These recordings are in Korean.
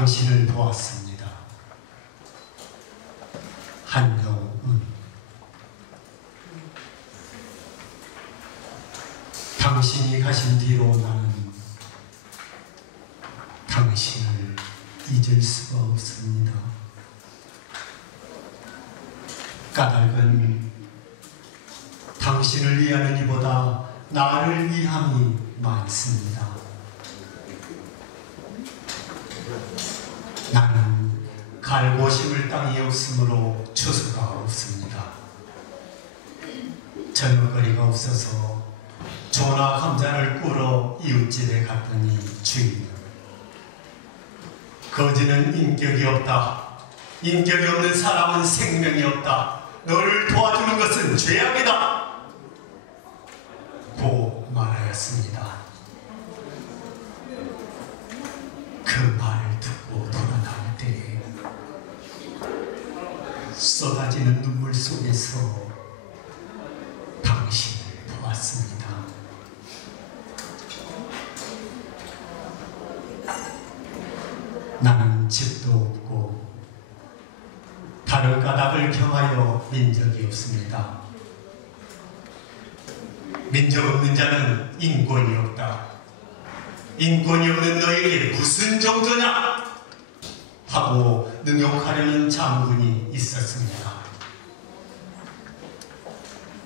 당신을 보았습니다. 한영운. 당신이 가신 뒤로 나는 당신을 잊을 수가 없습니다. 까닭은 당신을 위하는 이보다 나를 위함이 많습니다. 나는 갈고 심을 땅이 없으므로 추수가 없습니다. 저녁거리가 없어서 조나 감자를 꾸러 이웃집에 갔더니 주인은 거지는 인격이 없다. 인격이 없는 사람은 생명이 없다. 너를 도와주는 것은 죄악이다. 고 말하였습니다. 그 말을 듣고 돌아나올 때에 쏟아지는 눈물 속에서 당신을 보았습니다. 나는 집도 없고 다른 까닭을 경하여 민 적이 없습니다. 민족 없는 자는 인권이 없다. 인권이 없는 너에게 무슨 정도냐? 하고 능욕하려는 장군이 있었습니다.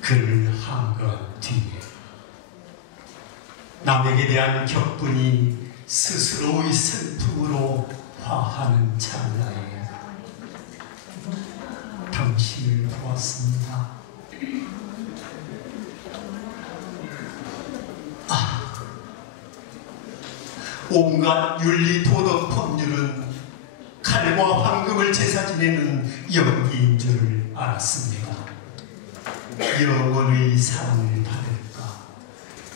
그를 항거한 뒤에 남에게 대한 격분이 스스로의 슬픔으로 화하는 찰나에 당신을 보았습니다. 온갖 윤리 도덕 법률은 칼과 황금을 제사 지내는 연기인 줄을 알았습니다. 영원의 사랑을 받을까?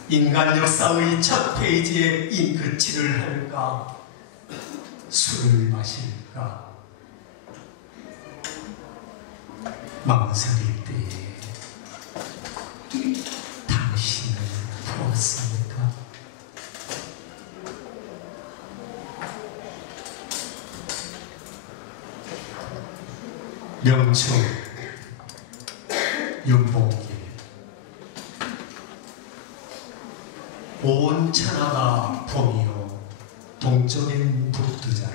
인간 역사의 첫 페이지에 잉크칠을 할까? 술을 마실까? 망설일 때에 당신을 보았습니다. 명초 윤봉길 온 천하가 봄이요 동쪽엔 북두자로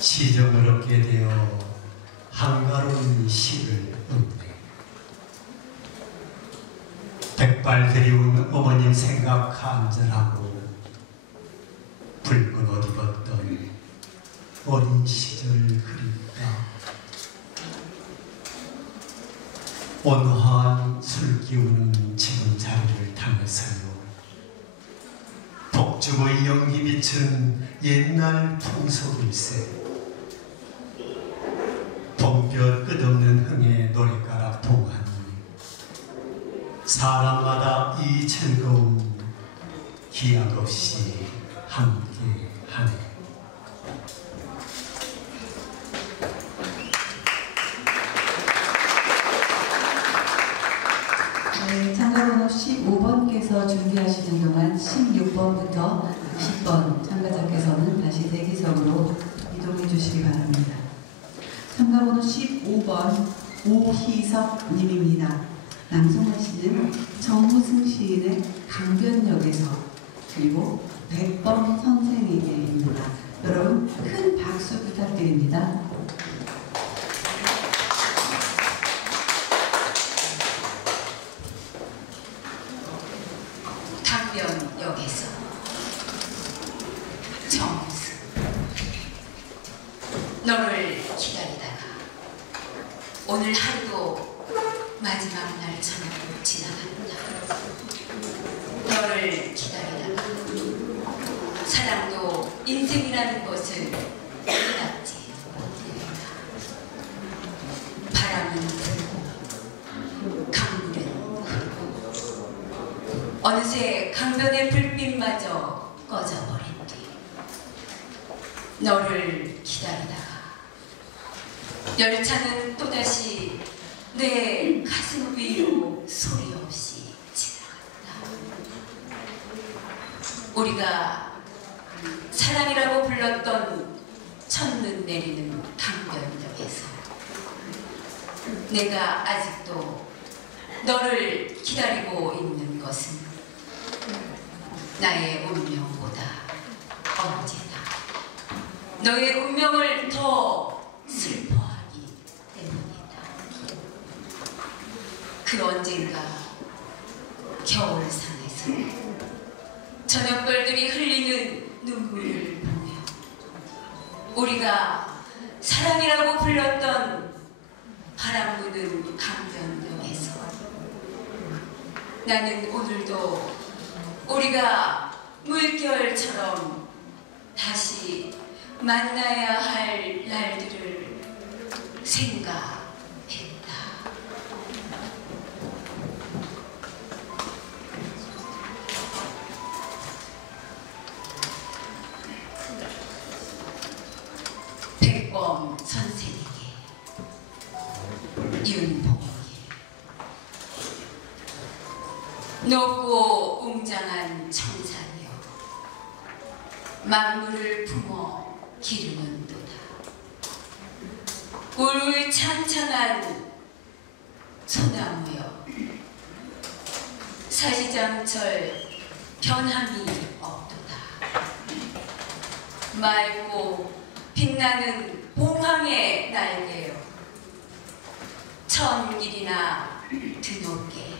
시정을 얻게 되어 한가로운 시를 읊네. 백발 데려온 어머님 생각 간절하고 붉은 옷 입었던 어린 시절 그립다. 온화한 술 기우는 지금 자리를 당해서요. 복죽의 연기 비춘 옛날 풍속일세. 봄볕 끝없는 흥에 노랫가락 동하니 사람마다 이 즐거움 기약 없이 함께하네. 참가번호 15번께서 준비하시는 동안 16번부터 20번 참가자께서는 다시 대기석으로 이동해 주시기 바랍니다. 참가번호 15번 오희석 님입니다. 낭송하시는 정무승 시인의 강변역에서, 그리고 백범 선생에게입니다. 여러분 큰 박수 부탁드립니다. 강변역에서 정승, 너를 기다리다가 오늘 하루도 마지막 날 저녁으로 지나간다. 너를 기다리다가 사랑도 인생이라는 것을 깨닫지 못했다. 바람은 불고 강물은 흐르고 어느새 강변의 불빛마저 꺼져버린 뒤 너를 기다리다가 열차는 또다시 내 가슴 위로 소리 없이 지나갔다. 우리가 사랑이라고 불렀던 첫눈 내리는 강변역에서 내가 아직도 너를 기다리고 있는 것은 나의 운명보다 언제나 너의 운명을 더 슬퍼하기 때문이다. 그 언젠가 겨울산에서 저녁별들이 흘리는 눈물을 보며 우리가 사랑이라고 불렀던 바람 부는 강변역에서 나는 오늘도 우리가 물결처럼 다시 만나야 할 날들을 생각했다. 백범 선생에게, 윤봉에게 높고 웅장한 청산이여 만물을 품어 기르는도다. 울창창한 소나무여 사시장철 변함이 없도다. 맑고 빛나는 봉황의 날개여 천 길이나 드높게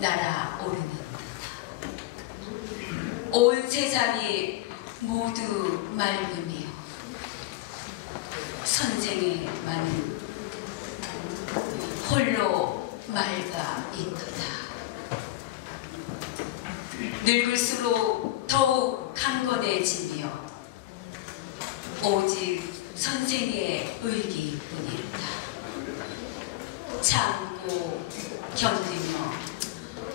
날아오르는 듯하. 온 세상이 모두 맑으며 선생의만은 홀로 맑아 있도다. 늙을수록 더욱 강건해지며 오직 선생의 의기뿐이다. 참고 견디며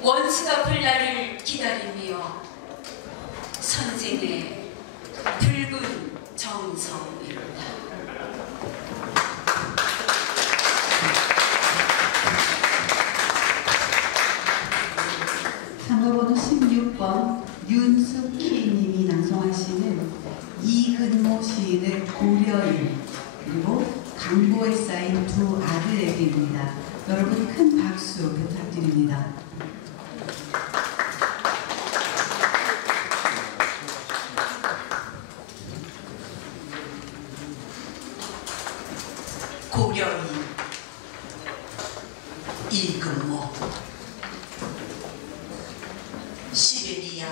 원수가 풀 날을 기다리며 선생의 붉은 정성이다. 참가번호 16번 윤숙희 님이 낭송하시는 이근모 시인의 고려인, 그리고 강보에 쌓인 두 아들에게입니다. 여러분 큰 박수 부탁드립니다. 고려인 이근모. 시베리아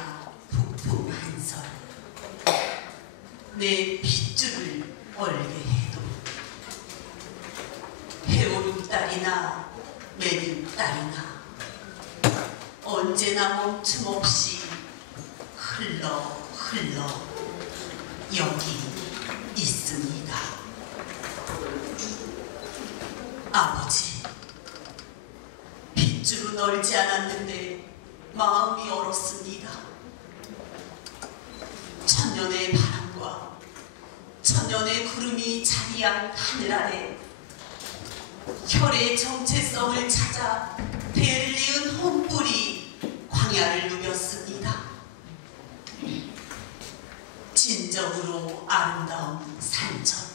북부 한설 내 핏줄을 얼게 해도 해오른 딸이나 매는 딸이나 언제나 멈춤없이 흘러 여기 있습니다. 아버지, 핏줄은 얼지 않았는데 마음이 얼었습니다. 천년의 바람과 천년의 구름이 자리한 하늘 아래 혈의 정체성을 찾아 배를 이은 혼불이 광야를 누볐습니다. 진정으로 아름다운 산천,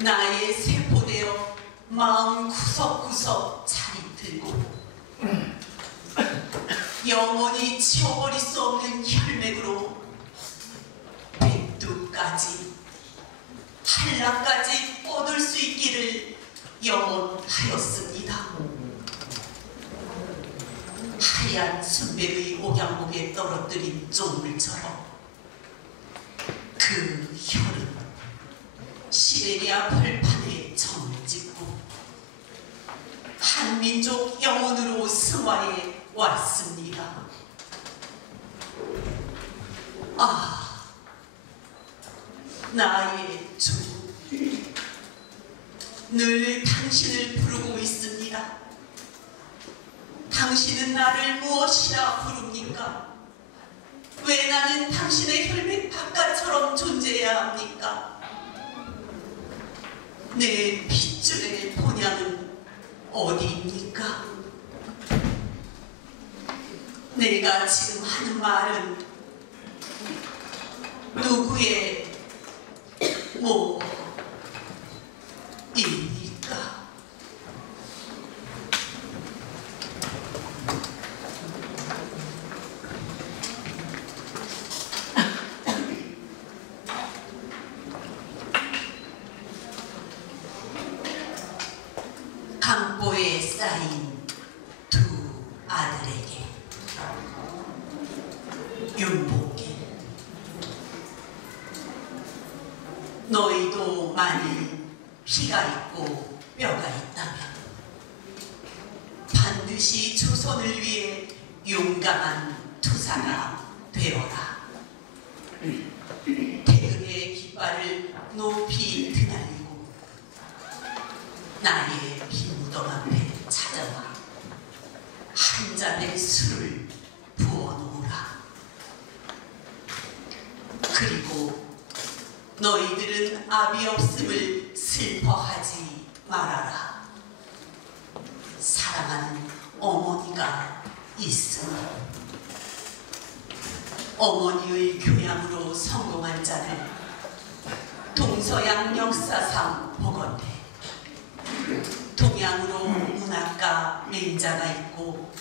나의 세포되어 마음 구석구석 자리 들고 영원히 지워버릴 수 없는 혈맥으로 백두까지 한라까지 뻗을 수 있기를 영원하였습니다. 하얀 순백의 옥양목에 떨어뜨린 쫑물처럼 그 혈은 시베리아 벌판에 점을 찍고 한민족 영혼으로 승화해 왔습니다. 아, 나의 주, 늘 당신을 부르고 있습니다. 당신은 나를 무엇이라 부릅니까? 왜 나는 당신의 혈맥 바깥처럼 존재해야 합니까? 내 핏줄의 본향은 어디입니까? 내가 지금 하는 말은 누구의 뭐 입니까? 강보에 쌓인 두 아들에게 윤복길, 너희도 만일 피가 있고 뼈가 있다면 반드시 조선을 위해 용감한 투사가 되어라. 태극의 깃발을 높이 드날리고 나의 빈 무덤 앞에 찾아와 한 잔의 술을 부어놓으라. 그리고 너희들은 아비 없음을 슬퍼하지 말아라. 사랑하는 어머니가 있으니 어머니의 교양으로 성공한 자는 동서양 역사상 보건대, 동양으로 문학가 맹자가 있고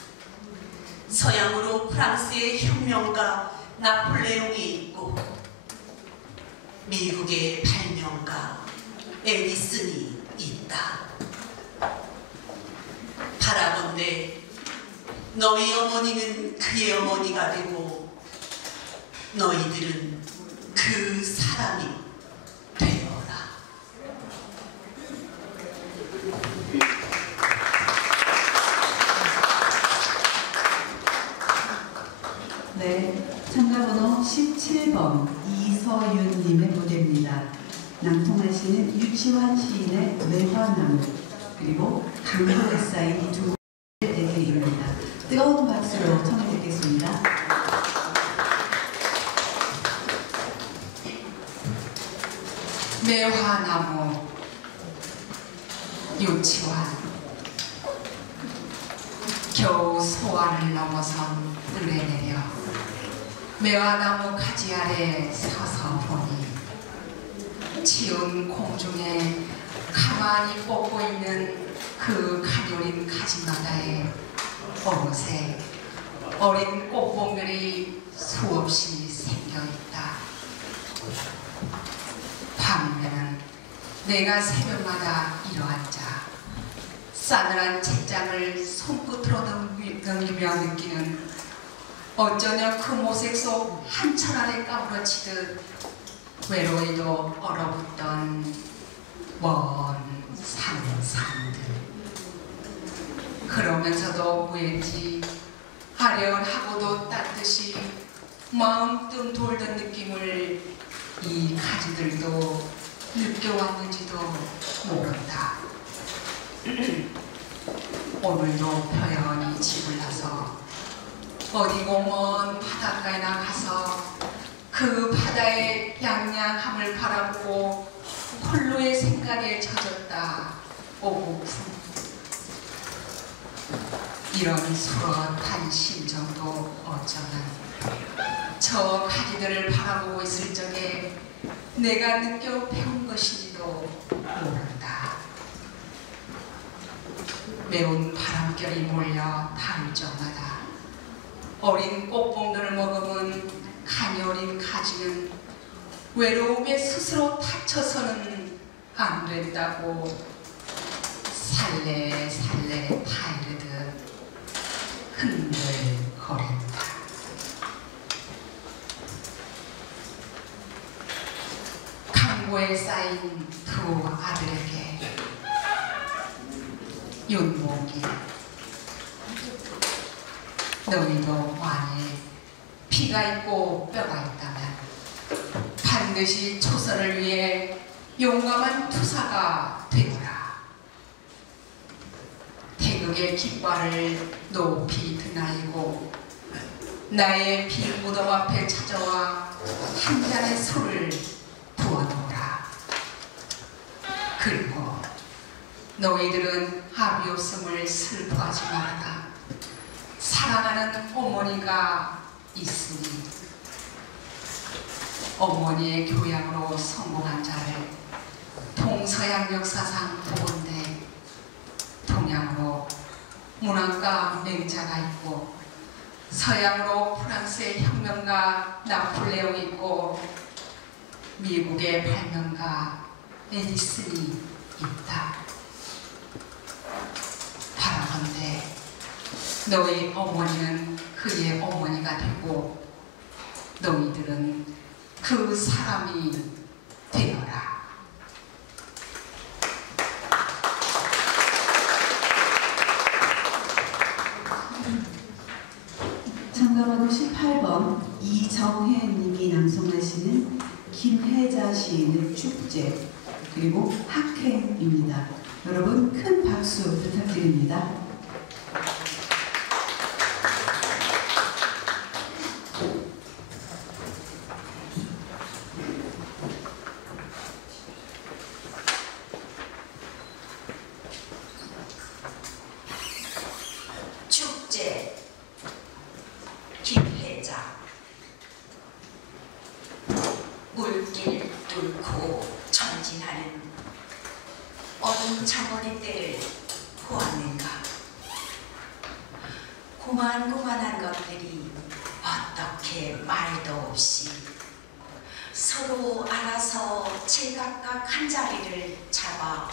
서양으로 프랑스의 혁명가 나폴레옹이 있고 미국의 발명가 에디슨이 있다. 바라건대 너희 어머니는 그의 어머니가 되고 너희들은 그 사람이 되어라. 네, 참가번호 17번 이서윤님의 무대입니다. 낭송하시는 유치환 시인의 매화나무, 그리고 강도에 쌓인 두 아들에게입니다. 뜨거운 박수로 청해 듣겠습니다. 매화나무 유치환, 겨우 소환을 넘어선 뿔에 내려 매화나무 가지 아래 서서 보니 치운 공중에 가만히 뻗고 있는 그 가녀린 가지마다에 어느새 어린 꽃봉들이 수없이 생겨있다. 밤이면 내가 새벽마다 일어앉아 싸늘한 책장을 손끝으로 넘기며 느끼는 어쩌냐 그 모색 속 한철 아래 까무러치듯 외로이도 얼어붙던 먼 산들, 그러면서도 왠지 아련하고도 따뜻이 마음뚱 돌던 느낌을 이 가지들도 느껴왔는지도 모른다. 오늘도 편연히 집을 나서 어디고 먼 바닷가에 나가서 그 바다의 양양함을 바라보고 홀로의 생각에 젖었다 오고픈. 이런 수엇한 심정도 어쩌면 저 가지들을 바라보고 있을 적에 내가 느껴 배운 것인지도 모른다. 매운 바람결이 몰려 닿을 적마다 어린 꽃봉들을 머금은 가녀린 가지는 외로움에 스스로 다쳐서는 안 된다고 살래살래 타이르듯 흔들거린다. 강고에 쌓인 두 아들에게 윤복이, 너희도 만일 피가 있고 뼈가 있다면 반드시 조선을 위해 용감한 투사가 되거라. 태극의 깃발을 높이 드날리고 나의 빈 무덤 앞에 찾아와 한 잔의 술을 부어놓으라. 그리고 너희들은 아비 없음을 슬퍼하지 말아라. 사랑하는 어머니가 있으니 어머니의 교양으로 성공한 자를 동서양 역사상 보건대 동양으로 문학가 맹자가 있고 서양으로 프랑스의 혁명가 나폴레옹 있고 미국의 발명가 에디슨이 있다. 바라건대 너희 어머니는 그의 어머니가 되고 너희들은 그 사람이 되어라. 참가번호 18번 이정혜님이 낭송하시는 김혜자 시인의 축제 그리고 학행입니다. 여러분 큰 박수 부탁드립니다. 축제 김혜자. 물길 뚫고 전진하는 어린 정원의 때를 보았는가. 고만고만한 것들이 어떻게 말도 없이 서로 알아서 제각각 한 자리를 잡아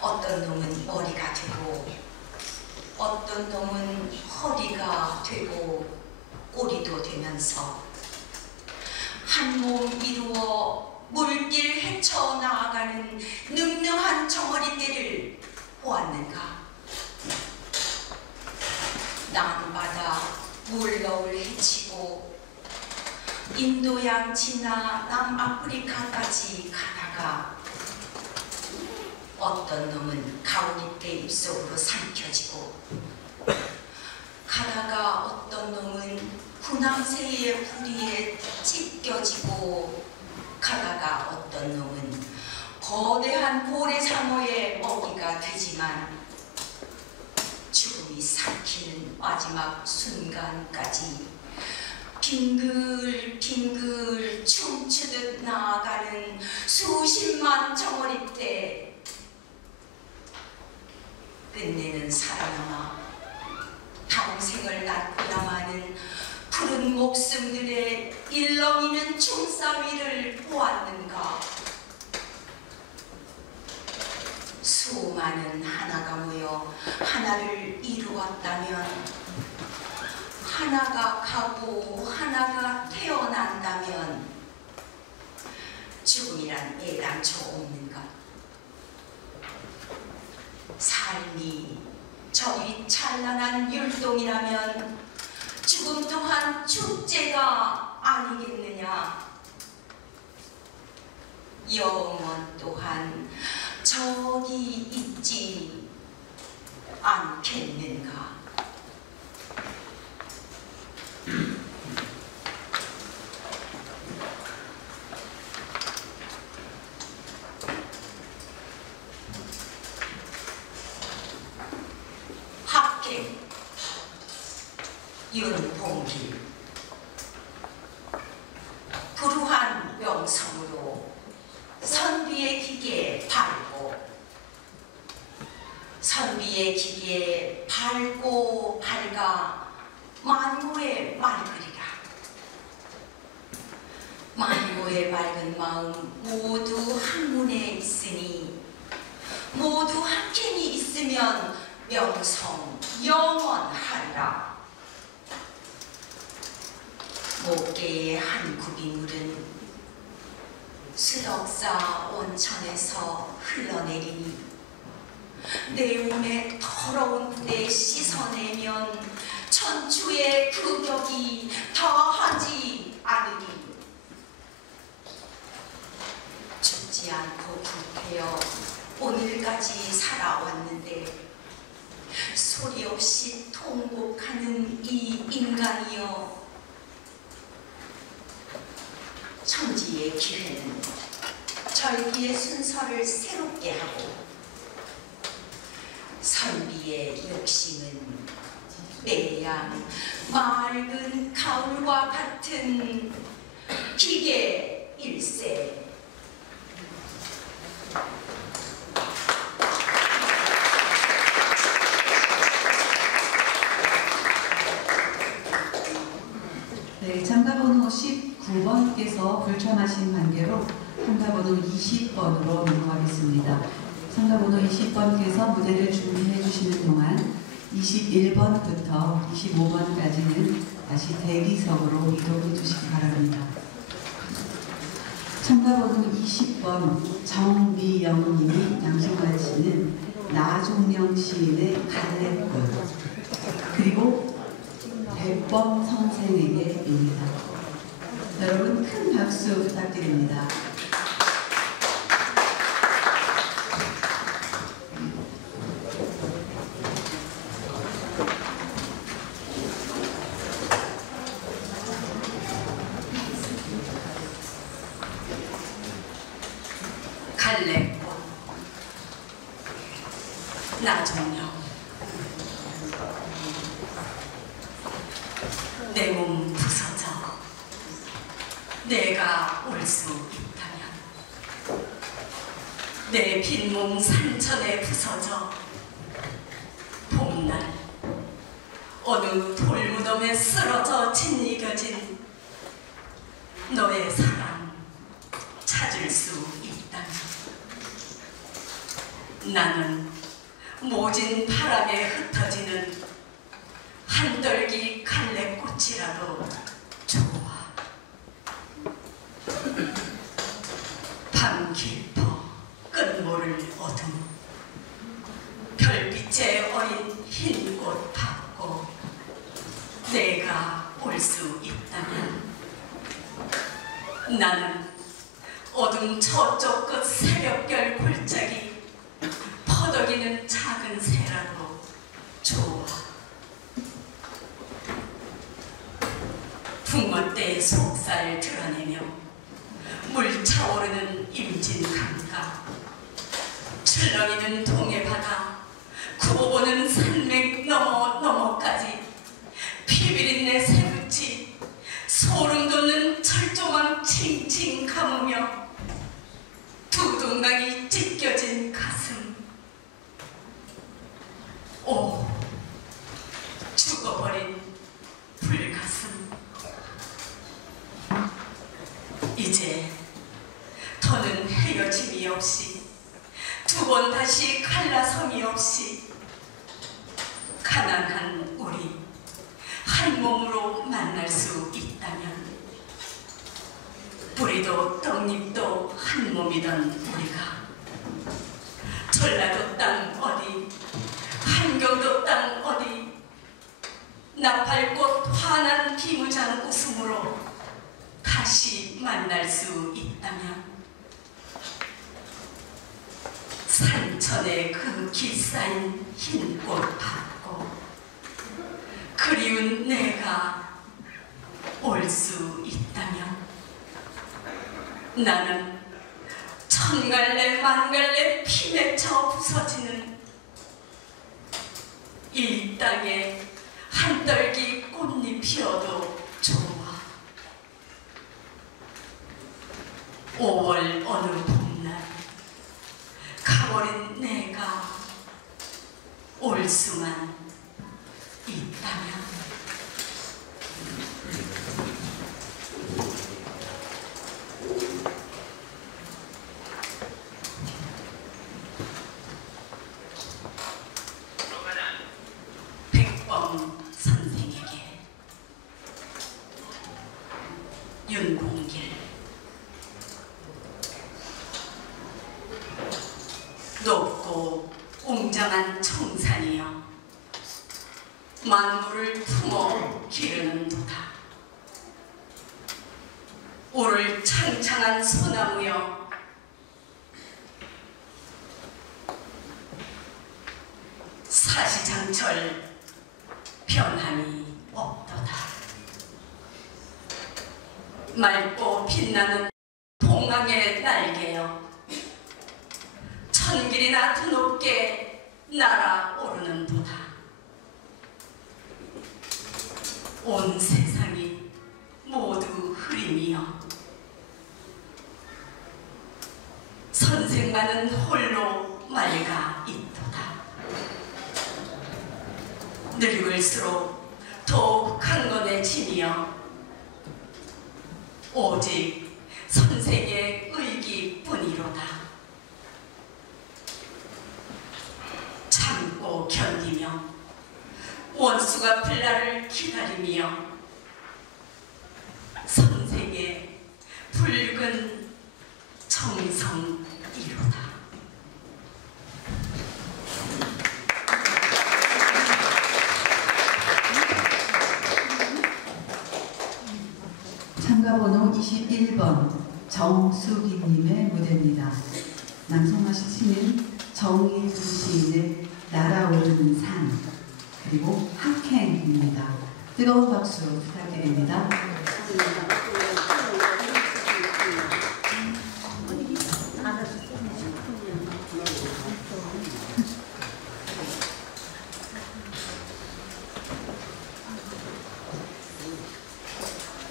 어떤 놈은 머리가 되고 어떤 놈은 허리가 되고 꼬리도 되면서 한 몸 이루어 물길 헤쳐 나아가는 늠름한 정어리떼를 보았는가. 남바다 물너울 헤치고 인도양 지나 남아프리카까지 가다가 어떤 놈은 가오리떼 입속으로 삼켜지고 가다가 어떤 놈은 구남새의 부리에 찢겨지고 가다가 어떤 놈은 거대한 고래상어의 먹이가 되지만 죽음이 삼키는 마지막 순간까지 빙글빙글 춤추듯 나아가는 수십만 정어리떼. 끝내는 살아남아 당생을 낳고야마는 푸른 목숨들의 일렁이는 총싸위를 보았는가. 수많은 하나가 모여 하나를 이루었다면, 하나가 가고 하나가 태어난다면 죽음이란 애당초 없는 것. 삶이 저리 찬란한 율동이라면 죽음 또한 축제가 아니겠느냐. 영원 또한 저기 있지 않겠는가. 학행 윤봉길. 불우한 명성으로 선비의 기계에 밟고, 선비의 기계에 밟고 밟아 만고의 말그리라. 만고의 맑은 마음 모두 학문에 있으니, 모두 학행이 있으면 명성 영원하리라. 목계의 한 구비물은 수덕사 원천에서 흘러내리니 내 몸에 더러운 때 씻어내면 천추의 그 격이 다하지 않으니, 죽지 않고 부패여 오늘까지 살아왔는데 소리 없이 통곡하는 이 인간이여, 천지의 기회는 절기의 순서를 새롭게 하고, 선비의 욕심은 매양 맑은 가을과 같은 기계 일세. 네, 참가번호 19번께서 불참하신 관계로 참가번호 20번으로 넘어가겠습니다. 참가번호 20번께서 무대를 준비해 주시는 동안 21번부터 25번까지는 다시 대기석으로 이동해 주시기 바랍니다. 참가번호 20번 정미영님이 낭송하시는 나종영 시인의 갈래꽃, 그리고 백범 선생에게입니다. 여러분 큰 박수 부탁드립니다. 갈래꽃 나종영. 내 몸 부서져 내가 올 수 있다면, 내 빈몸 산천에 부서져 봄날 어느 돌무덤에 쓰러져 짓이겨진 너의 사랑 찾을 수 있다면, 나는 모진 바람에 흩어지는 한떨기 갈래꽃이라도 좋아. 밤 깊어 끝모를 어둠, 별빛에 어린 흰 꽃 밟고 내가 올 수 있다면, 나는 어둠 저쪽 끝 새벽별 골짜기 퍼덕이는 작은 새라도 좋아. 붕어떼의 속살 드러내며 물 차오르는 임진강가, 출렁이는 동해바다, 굽어보는 산맥 너머까지 피비린내 새붙이 소름 돋는 철조망 칭칭 감으며 두둥강이 찢겨진 가슴, 오 죽어버린 불가슴. 이제 더는 헤어짐이 없이, 두 번 다시 갈라섬이 없이 가난한 우리 한 몸으로 만날 수 있다면, 뿌리도 떡잎도 한 몸이던 우리가 전라도 땅 어디, 한경도 땅 어디, 나팔꽃 환한 비무장 웃음으로 다시 만날 수 있다면, 산천의 그 길싸인 흰 꽃 밟고 그리운 내가 올 수 있다면, 나는 천갈래 만갈래 피 맺혀 부서지는 이 땅에 한떨기 꽃잎 피어도 좋아. 5월 어느 봄날 가버린 내가 올 수만 있다면. 백범 선생에게. 윤봉길. 높고 웅장한 청산이여, 만물을 품어 기르는도다. 오를 창창한 소나무여, 사시장철 변함이 없도다. 맑고 빛나는 동항의 날개여, 천길이나 드높게 날아오르는도다. 온 세상이 모두 흐림이여, 늙을수록 더욱 강건해지며 오직 선생의 의기뿐이로다. 참고 견디며 원수가 풀 날을 기다리며 선생의 붉은 정성이로다. 참가번호 21번 정수기님의 무대입니다. 낭송하실 시는 정의의 두 시인의 날아오르는 산, 그리고 학행입니다. 뜨거운 박수 부탁드립니다.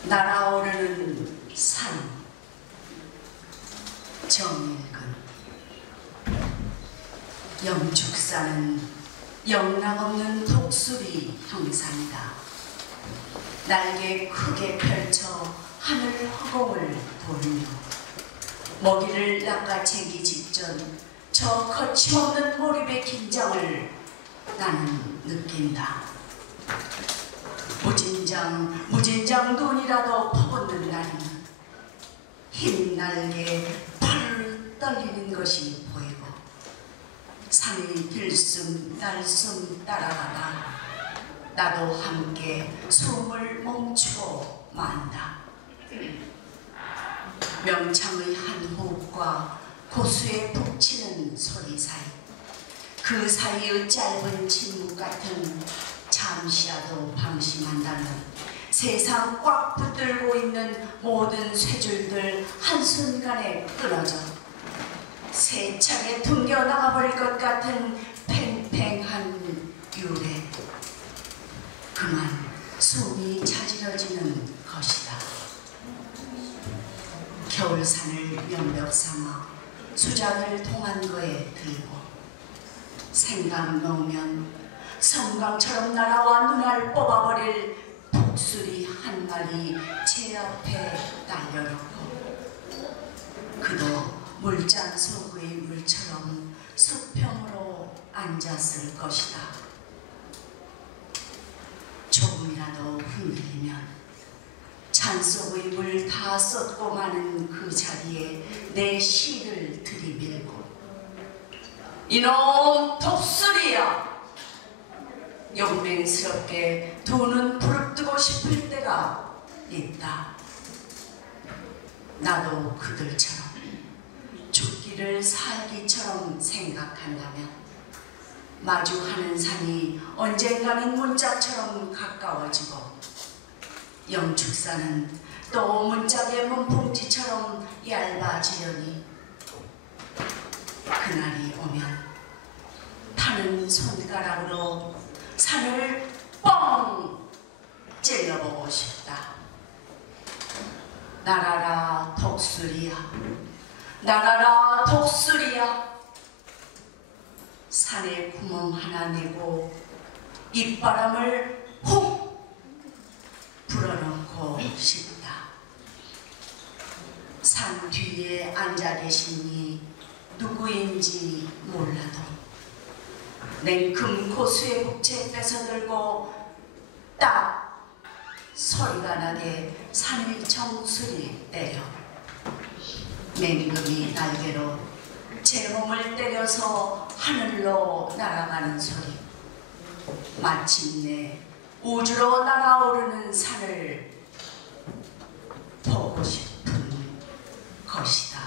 날아오르는 산. 정일근. 영축산은 영락없는 독수리 형상이다. 날개 크게 펼쳐 하늘 허공을 돌며 먹이를 낚아채기 직전 저 거침없는 몰입의 긴장을 나는 느낀다. 무진장 눈이라도 퍼붓는 날이면 흰 날개에 펄 떨리는 것이 보이고 산이 들숨 날숨 따라가다 나도 함께 숨을 멈추고 만다. 명창의 한 호흡과 고수의 푹 치는 소리 사이, 그 사이의 짧은 침묵 같은 잠시라도 방심한다면 세상 꽉 붙들고 있는 모든 쇠줄들 한순간에 끊어져 세차게 튕겨나가버릴 것 같은 팽팽한 유래, 그만 숨이 차질러지는 것이다. 겨울산을 면벽 삼아 수잔을 동안거에 들고 생각 놓으면 성광처럼 날아와 눈알 뽑아버릴 독수리 한 마리 제 앞에 날려놓고 그도 물잔 속의 물처럼 수평으로 앉았을 것이다. 조금이라도 흔들리면 잔 속의 물 다 쏟고 마는 그 자리에 내 시를 들이밀고 이놈 독수리야! 용맹스럽게 두 눈 부릅뜨고 싶을 때가 있다. 나도 그들처럼 죽기를 살기처럼 생각한다면 마주하는 산이 언젠가는 문짝처럼 가까워지고 영축산은 또 문짝의 문풍지처럼 얇아지려니 그날이 오면 타는 손가락으로 산을 뻥 찔러보고 싶다. 날아라 독수리야, 날아라 독수리야. 산에 구멍 하나 내고 입바람을 훅 불어넣고 싶다. 산 뒤에 앉아 계시니 누구인지 몰라도 냉큼 고수의 북채 뺏어들고 딱 소리가 나게 산을 정수리 때려 맹금이 날개로 제 몸을 때려서 하늘로 날아가는 소리, 마침내 우주로 날아오르는 산을 보고 싶은 것이다.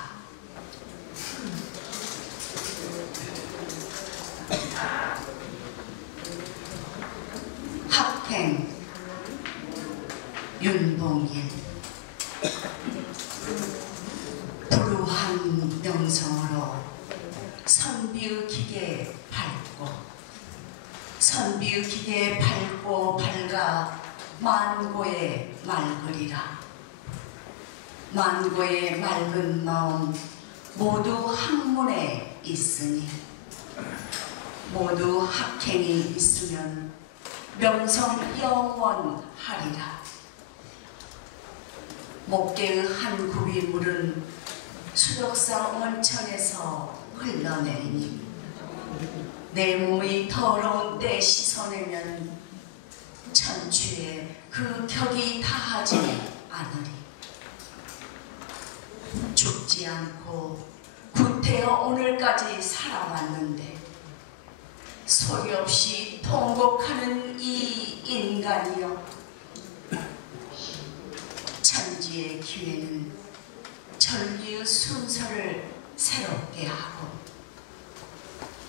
학행 윤봉일. 불우한 명성으로 선비의 기계 밟고 선비의 기계 밟고 밝아 만고의 말거리라. 만고의 맑은 마음 모두 학문에 있으니 모두 학행이 있으면 명성 영원하리라. 목계의 한 굽이 물은 수덕사 원천에서 흘러내리니 내 몸의 더러운 때 씻어내면 천추에 그 격이 다하지 않으리. 죽지 않고 구태여 오늘까지 살아왔는데 소리없이 통곡하는 이 인간이여, 천지의 기회는 전기의 순서를 새롭게 하고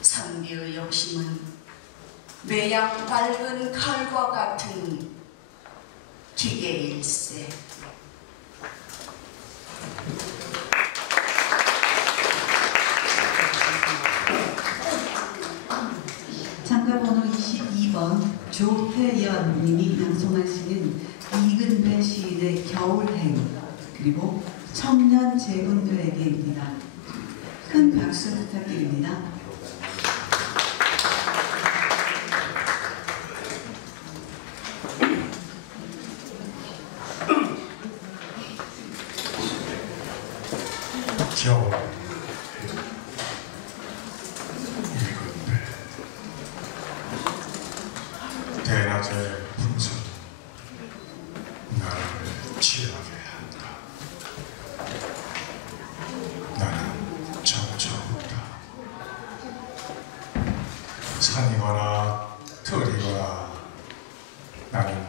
선비의 욕심은 매양 맑은 가을과 같은 기계일세. 참가번호 22번 조태연 님이 낭송하시는 이근배 시인의 겨울행, 그리고 청년 제군들에게입니다. 큰 박수 부탁드립니다. 겨울 이근배 대낮의 풍선 나를 취하게 한다. 나는 정처없다. 산이거나 들이거나 나는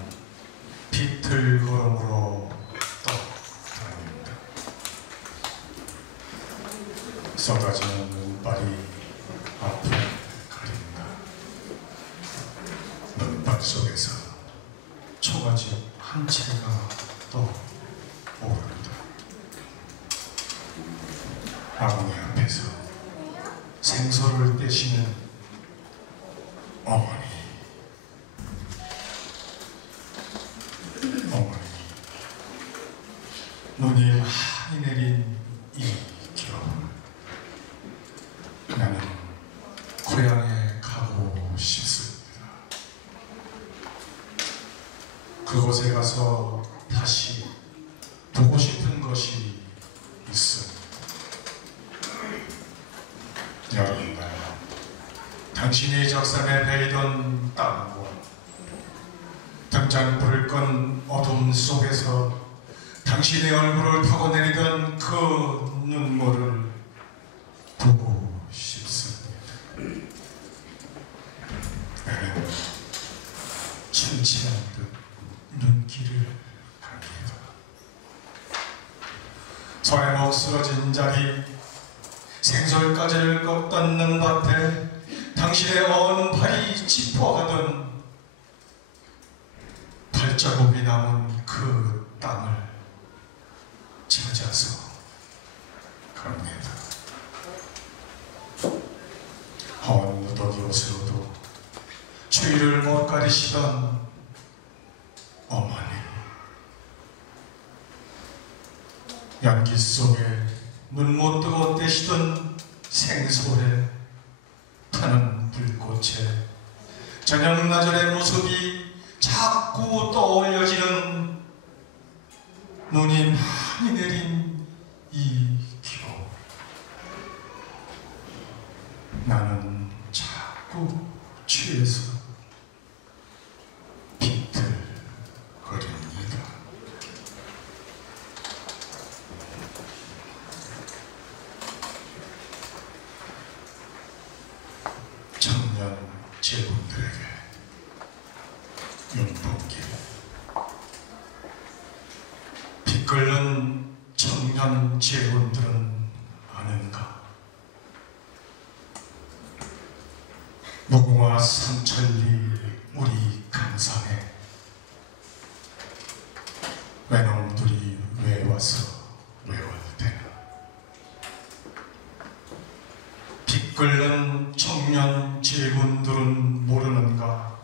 비틀걸음으로 떠다닌다. 쏟아지는 눈발이 앞을 가린다. 눈발 속에서 초가지 한 채가 떠오른다. 아궁이 앞에서 생소를 떼시는 어머니. 어머니, 눈이 많이 내린 이 겨울, 나는 고향에 가고 싶습니다. 그곳에 가서 다시 보고 싶은 것이 있습니다. 여러분과 당신이 적산에 베이던 땅과 등잔불을 끈 어둠 속에서 당신의 얼굴을 타고 내리던 그 눈물을 보고 싶습니다. 나는 천치한 듯 눈길을 갑니다. 손에 목 쓰러진 자리, 생솔가지를 꺾었는 밭에 당신의 언 발이 짚어가던 발자국이 남은 그 땅을 찾아서 갑니다. 헌 무더기 옷으로도 추위를 못 가리시던 어머니, 연기 속에 눈 못 뜨고 떼시던 생솔에 타는 불꽃에 저녁 나절의 모습이 자꾸 떠올려지는 눈이 많이 내린 이 겨울, 나는 자꾸 취해서 비틀거립니다. 청년 제군들에게 윤봉길, 피 끓는 청년 제군들은 아는가? 무궁화 삼천리 우리 강산에 외놈들이 왜 와서 외월되나? 피 끓는 청년 제군들은 모르는가?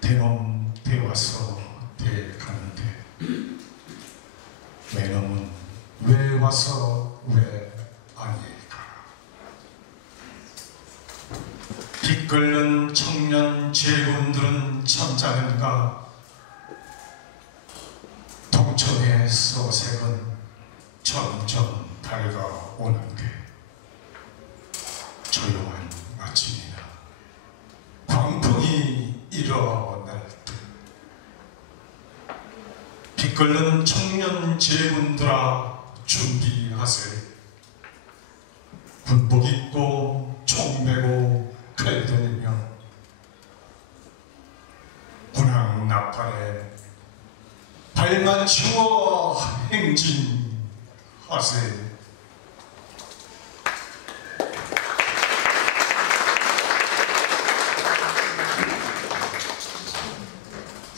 대놈 대와서 대가는데 외놈은 왜 와서 왜 아닐까? 피 끓는 청년 제군들은 잠자는가. 동천의 서색은 점점 밝아오는 게 조용한 아침이나 광풍이 일어날 때 빛끓는 청년 제군들아 준비하세. 군복 입고 총 메고 칼 들며 군항 나팔에 발맞추어 행진하세.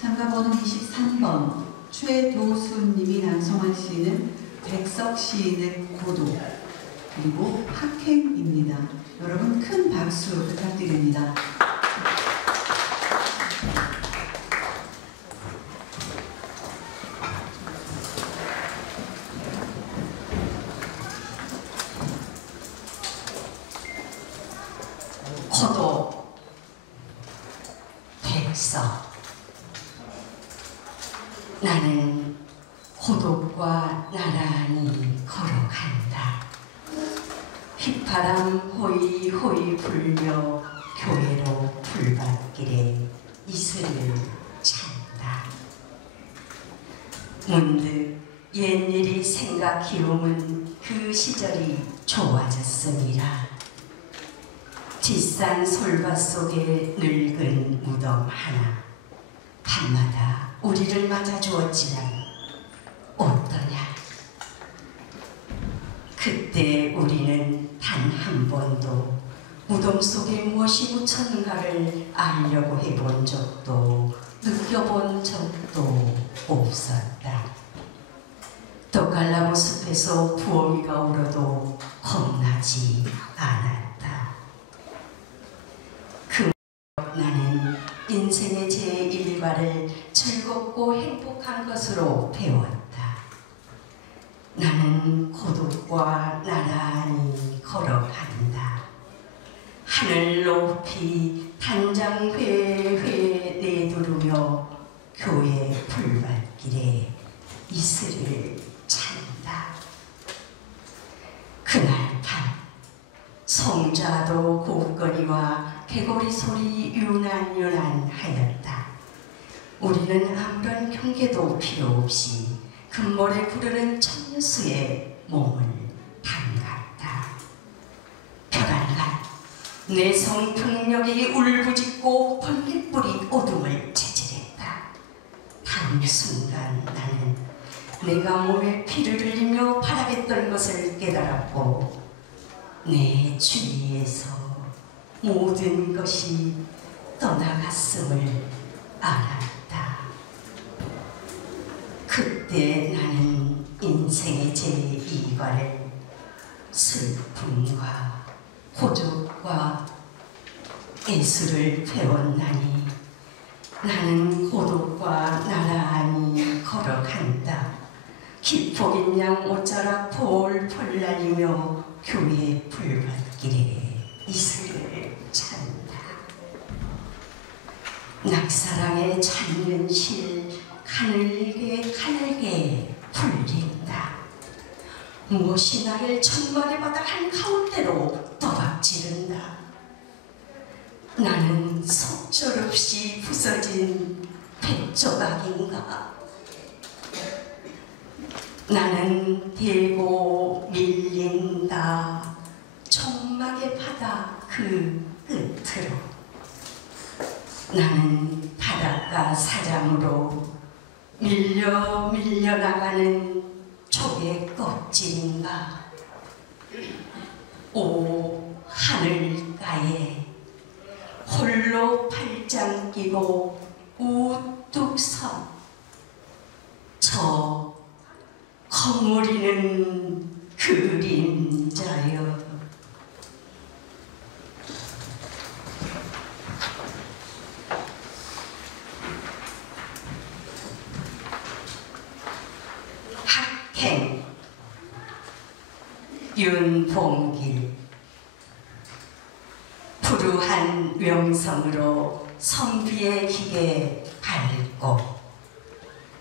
참가번호 23번 최도순님이 낭송한 시는 백석 시인의 고도 그리고 학행입니다. 여러분 큰 박수 부탁드립니다. 고도, 백석. 나는 고독과 나란히 걸어간다. 휘파람 호이호이 불며 교회로 불밭길에 이슬을 찬다. 문득 옛일이 생각이 오면 그 시절이 좋아졌으니라. 뒷산 솔밭 속에 늙은 무덤 하나 밤마다 우리를 맞아주었지만 어떠냐. 그때 우리는 단 한 번도 무덤 속에 무엇이 묻혔는가를 알려고 해본 적도 느껴본 적도 없었다. 떡갈나무 숲에서 부엉이가 울어도 겁나지 않았다. 그 나는 인생의 제1과를 즐겁고 행복한 것으로 배웠다. 나는 고독과 나란히 걸어간다. 하늘 높이 단장 회회 내두르며 교회 불밭길에 이슬을 찬다. 그날 밤 송자도 곱거리와 개고리 소리 유난유난하였다. 우리는 아무런 경계도 필요 없이 금모래 부르는 천녀수의 몸을 담갔다. 벼랑간 내 성풍력이 울부짖고 번개불이 어둠을 채질했다. 다음 순간 나는 내가 몸에 피를 흘리며 바라겠던 것을 깨달았고 내 주위에서 모든 것이 떠나갔음을 알았다. 그때 나는 인생의 제2과를 슬픔과 고독과 예술을 배웠나니 나는 고독과 나란히 걸어간다. 기폭인 양 옷자락 폴폴 날리며 교회 불밭길에 이슬을 찬다. 낙사랑의 찾는 실 가늘게 가늘게 풀린다. 무엇이 나를 천막의 바닥 한가운데로 떠박지른다. 나는 속절없이 부서진 백조각인가. 나는 대고 밀린다. 천막의 바다 그 끝으로. 나는 바닷가 사장으로 밀려나가는 조개 껍질인가. 오 하늘가에 홀로 팔짱 끼고 우뚝 선 저 거무리는 그림자여. 학행 윤봉길. 푸르한 명성으로 성비의 기계 밟고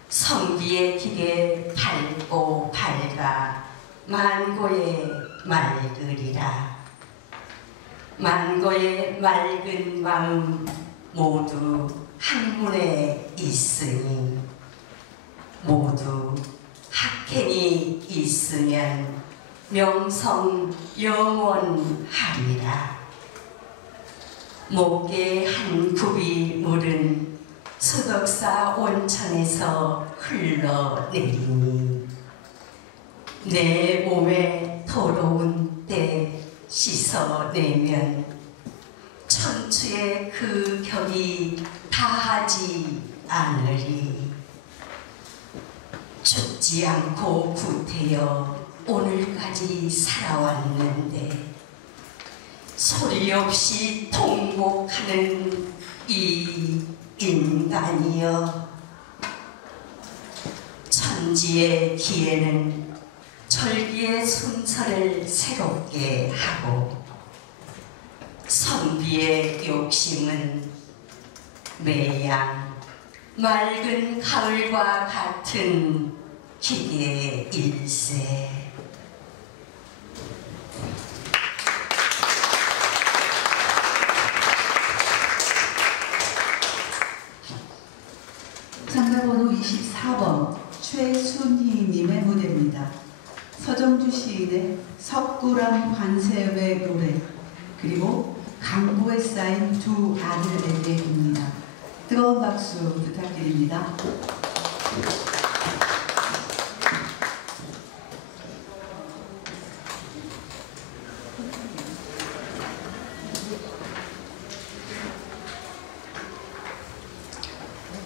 성비의 기계 밟고 밝아 만고의 맑으리라. 만고의 맑은 마음 모두 학문에 있으니 모두 학행이 있으면 명성 영원하리라. 목에 한 굽이 물은 소덕사 온천에서 흘러내리니 내 몸에 더러운 때 씻어내면 천추의 그 격이 다하지 않으리. 죽지 않고 구태여 오늘까지 살아왔는데 소리 없이 통곡하는 이 인간이여, 천지의 기회는 절기의 순서를 새롭게 하고 선비의 욕심은 매양 맑은 가을과 같은 기계일세. 참가번호 24번 최순희님의 무대입니다. 서정주 시인의 석굴암 관세음의 노래, 그리고 강보에 쌓인 두 아들에게입니다. 뜨거운 박수 부탁드립니다.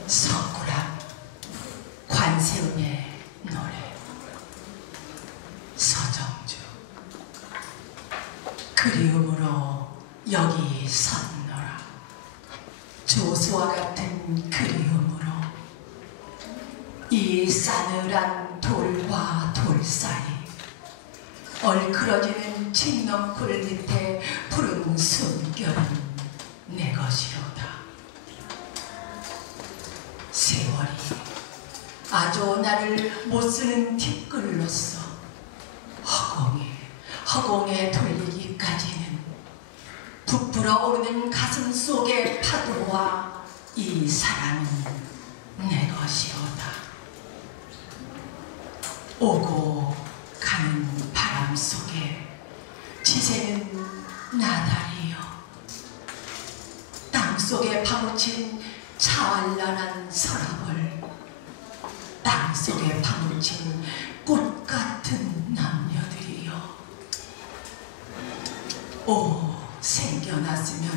석굴암 관세음의 노래. 서정주. 그리움으로 여기 섰노라. 조수와 같은 그리움으로 이 싸늘한 돌과 돌 사이 얼클어지는 진넝굴 밑에 푸른 숨결은 내 것이로다. 세월이 아주 나를 못쓰는 뒷글로서 허공에 돌리기까지는 부풀어 오르는 가슴 속의 파도와 이 사랑은 내 것이로다. 오고 가는 바람 속에 지새는 나다리여, 땅속에 파묻힌 찬란한 서랍을, 땅속에 파묻힌 꽃 같은 남녀들이여, 오 생겨났으면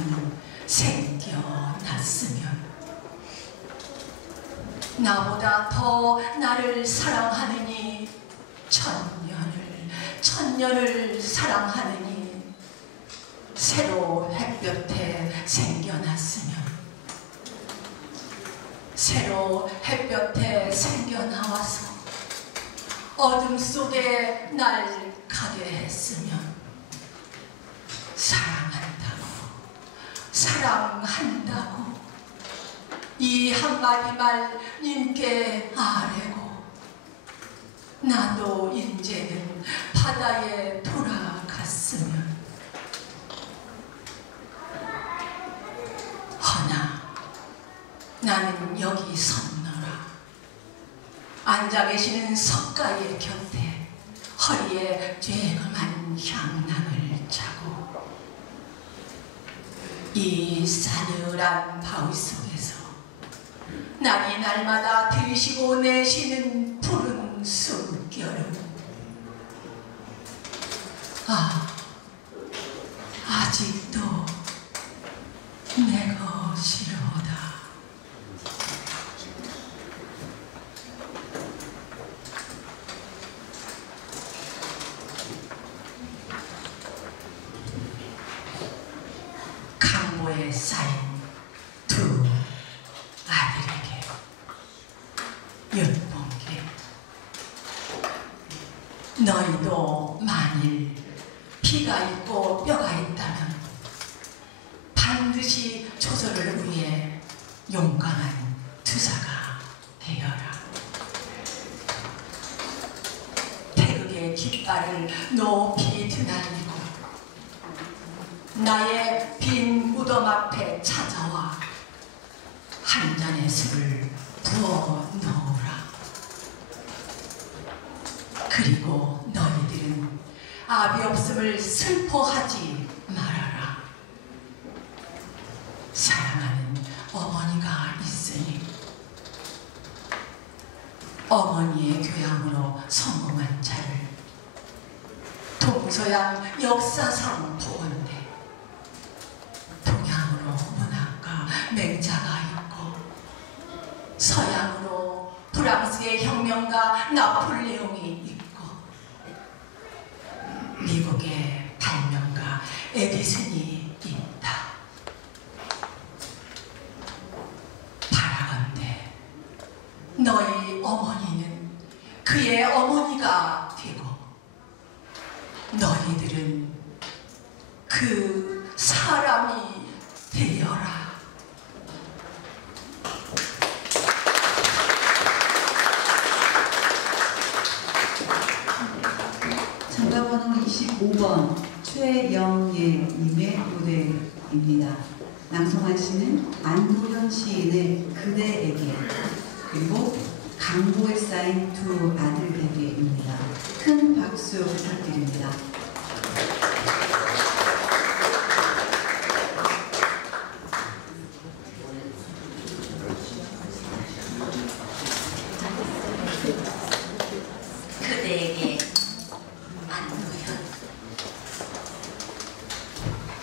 나보다 더 나를 사랑하느니 천년을 사랑하느니 새로 햇볕에 생겨났으면, 새로 햇볕에 생겨나와서 어둠 속에 날 가게 했으면 사랑한다고 이 한마디 말 님께 아뢰고 나도 이제는 바다에 돌아갔으면, 허나 나는 여기 섰노라. 앉아 계시는 석가의 곁에 허리에 죄금한 향락을 차고 이 싸늘한 바위 속에서 날이 날마다 드시고 내쉬는 푸른 숨결은 아직도 내 것이로다. 강보에 쌓인 두 아들에게 윤봉길, 너희도 만일 피가 있고 뼈가 있다면 반드시 조선을 위해 용감한 투사가 되어라. 태극의 깃발을 높이 드날리고 나의 빈 무덤 앞에 찾아와 한 잔의 술을 부어 넣으라. 그리고 너희들은 아비 없음을 슬퍼하지 말아라. 사랑하는 어머니가 있으니 어머니의 교양으로 성공한 자를 동서양 역사상 보건대 동양으로 문학과 맹자가 있고 서양으로 프랑스의 혁명가 나폴레옹이 있고 미국의 발명가 에디슨이 있다. 바라건대 너희 어머니는 그의 어머니가 되고 너희들은 그 사람이 되어라. 참가번호 25번 최영예님의 무대입니다. 낭송하시는 안도현 시인의 그대에게 그리고 강보에 쌓인 두 아들에게입니다. 큰 박수 부탁드립니다. 그대에게 안도현.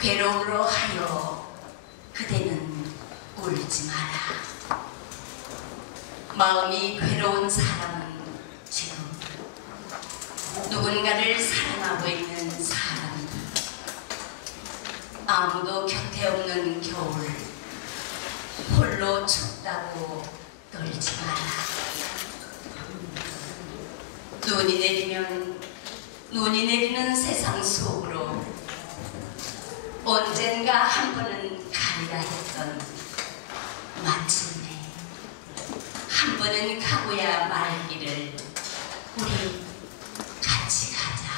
괴로움으로 하여 그대는 울지 마라. 마음이 괴로운 사람은 지금 누군가를 사랑하고 있는 사람, 아무도 곁에 없는 겨울, 홀로 춥다고 떨지 마라. 눈이 내리면 눈이 내리는 세상 속으로 언젠가 한 번은 가리라 했던 마침내 한 번은 가고야 말 길을 우리 같이 가자.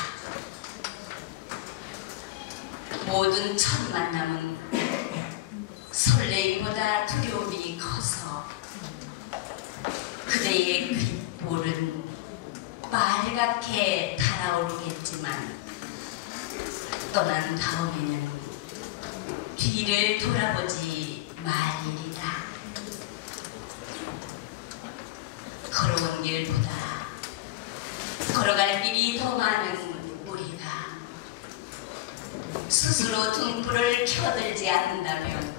모든 첫 만남은 설레임보다 두려움이 커서 그대의 귓볼은 빨갛게 달아오르겠지만 떠난 다음에는 뒤를 돌아보지 말리리라. 걸어온 길보다 걸어갈 길이 더 많은 우리가 스스로 등불을 켜들지 않는다면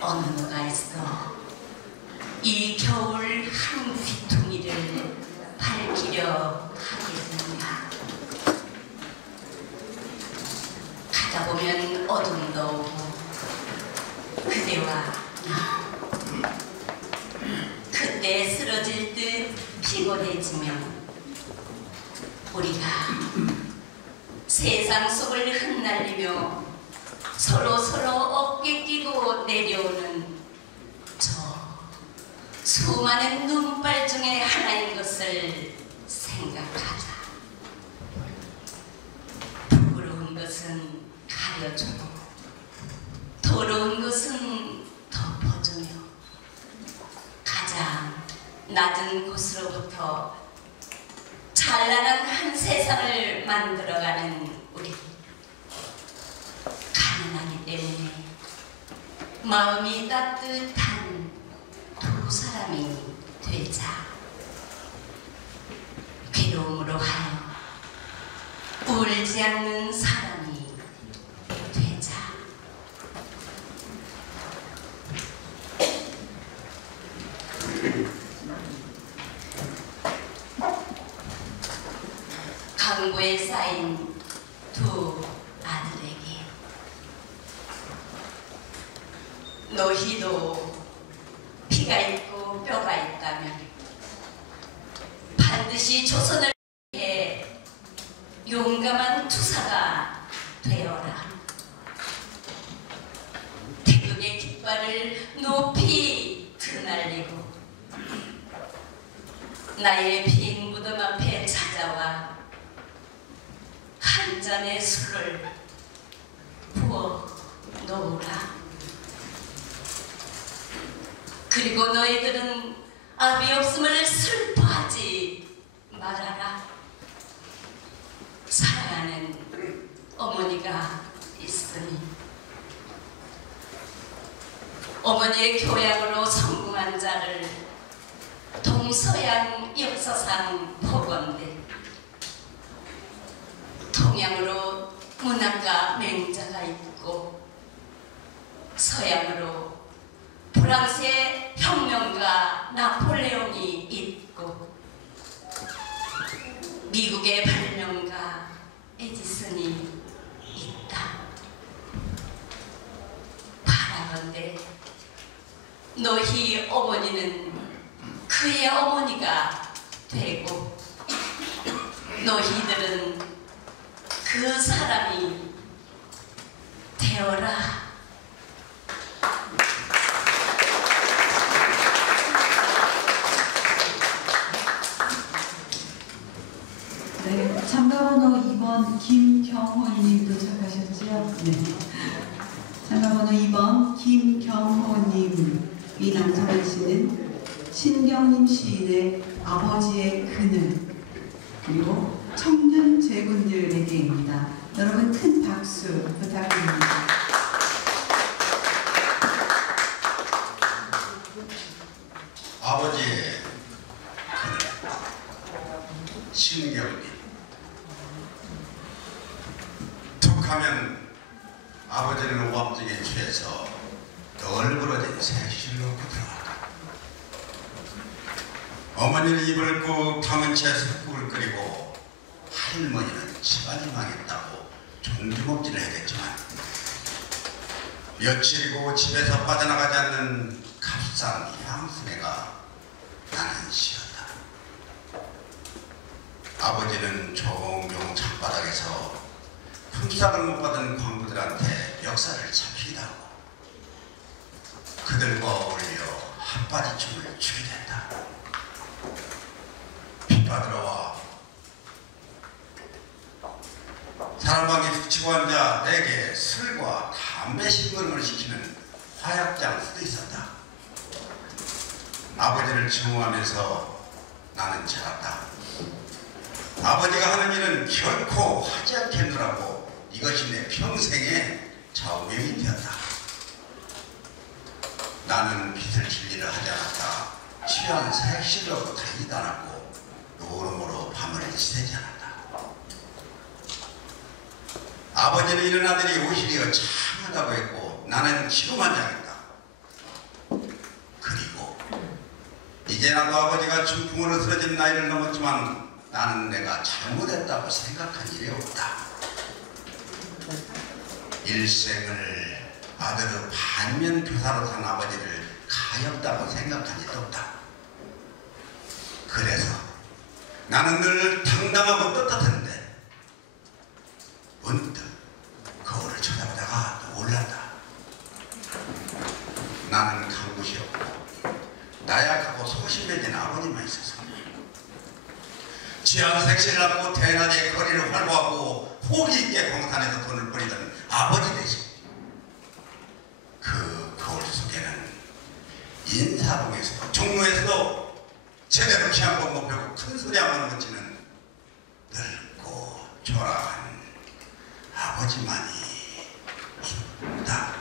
어느 누가 있어 이 겨울 한 귀퉁이를 밝히려 하겠는가. 가다 보면 어둠도 오고 그대와 나 그때 쓰러질 듯 피곤해지면 우리가 세상 속을 흩날리며 서로 어깨 끼고 내려오는 저 수많은 눈발 중에 하나인 것을 생각하자. 부끄러운 것은 가려주고 더러운 것은 덮어주며 가장 낮은 곳으로부터 찬란한 한 세상을 만들어가는 우리. 가난하기 때문에 마음이 따뜻한 두 사람이 되자. 괴로움으로 하여 울지 않는 사람이 되자. 강구에 쌓인 두 아들에게 너희도 피가 있고 뼈가 있다면 반드시 조선을 위해 용감한 투사가 되어라. 태극의 깃발을 높이 나의 빈 무덤 앞에 찾아와 한 잔의 술을 부어 놓으라. 그리고 너희들은 아비 없음을 슬퍼하지 말아라. 사랑하는 어머니가 있으니 어머니의 교양으로 성공한 자를 동서양 역사상 보건대, 동양으로 문학가 맹자가 있고 서양으로 프랑스의 혁명가 나폴레옹이 있고 미국의 발명가 에디슨이 있다. 바라건대 너희 어머니는 그의 어머니가 되고 너희들은 그 사람이 되어라. 네, 참가번호 2번 김경호님 도착하셨죠? 네. 참가번호 2번 김경호님이 낭송하시는 신경림 시인의 아버지의 그늘, 그리고 청년 제군들에게입니다. 여러분 큰 박수 부탁드립니다. 아버지의 그늘, 신경림. 툭하면 아버지는 오밤중에 취해서 널브러진 새실로 들어간다. 어머니는 입을 꾹 다문 채 숯국을 끓이고 할머니는 집안이 망했다고 종주먹질을 해댔지만 며칠이고 집에서 빠져나가지 않는 값싼 향수내가 나는 쉬었다. 아버지는 종종 창바닥에서 품삯을 못 받은 광부들한테 역사를 잡히기도 하고 그들과 어울려 핫바지춤을 추게 된다. 빗받으러 와 사람방에 툭치고 앉아 내게 술과 담배 심부름을 시키는 화약장 수도 있었다. 아버지를 증오하면서 나는 자랐다. 아버지가 하는 일은 결코 하지 않겠노라고 이것이 내 평생의 좌우명이 되었다. 나는 빚을 질 일을 하지 않았다. 취한 색실로 다니지 않았고 노름으로 밤을 지새지 않았다. 아버지는 이런 아들이 오히려 참하다고 했고 나는 기도만장했다. 그리고 이제 나도 아버지가 중풍으로 쓰러진 나이를 넘었지만 나는 내가 잘못했다고 생각한 일이 없다. 일생을 아들의 반면 교사로 산 아버지를 가엾다고 생각한 일도 없다. 그래서 나는 늘 당당하고 떳떳한데 문득 거울을 쳐다보다가 놀란다. 나는 간 곳이 없고 나약하고 소심해진 아버님만 있어서 취한 색시를 안고 대낮에 거리를 활보하고 호기 있게 광산에서 돈을 버리던 아버지 대신 그 거울 속에는 인사동에서도 종로에서도 제대로 키 한 번 못 펴고 큰 소리 한 번 못 치는 늙고 초라한 아버지만이 있다.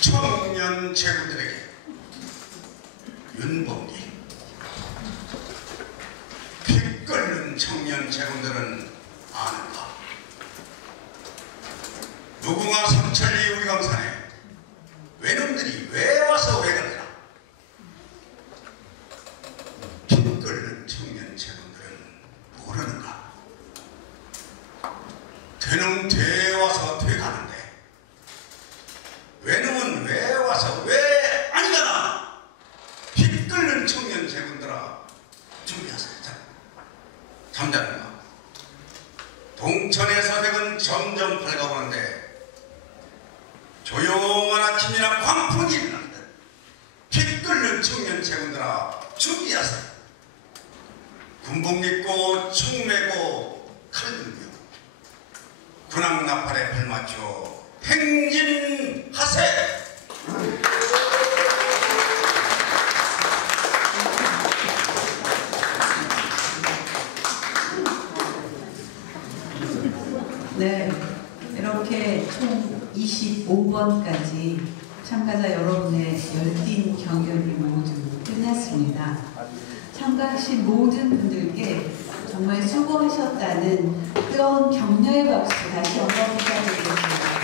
청년 제군들에게 윤봉기. 피 끓는 청년 제군들은 아는가? 무궁화 삼천리 우리 강산에 외놈들이 왜 와서 왜 그러나? 피 끓는 청년 제군들은 모르는가? 되는 되와서 돼가는데 외놈은 왜 와서 왜 아니가나? 피 끓는 청년 제군들아 준비하세요. 잠자는가? 동천의 서색은 점점 밝아오는데 조용한 아침이나 광풍이 일어날 때 끓는 청년 제군들아 준비하세요. 군복 입고 총 메고 칼 들며 군왕 나팔에 발맞춰 행진하세. 네, 이렇게 총 25번까지 참가자 여러분의 열띤 경연이 모두 끝났습니다. 참가하신 모든 분들께 정말 수고하셨다는 뜨거운 격려의 박수 다시 한번 부탁드리겠습니다.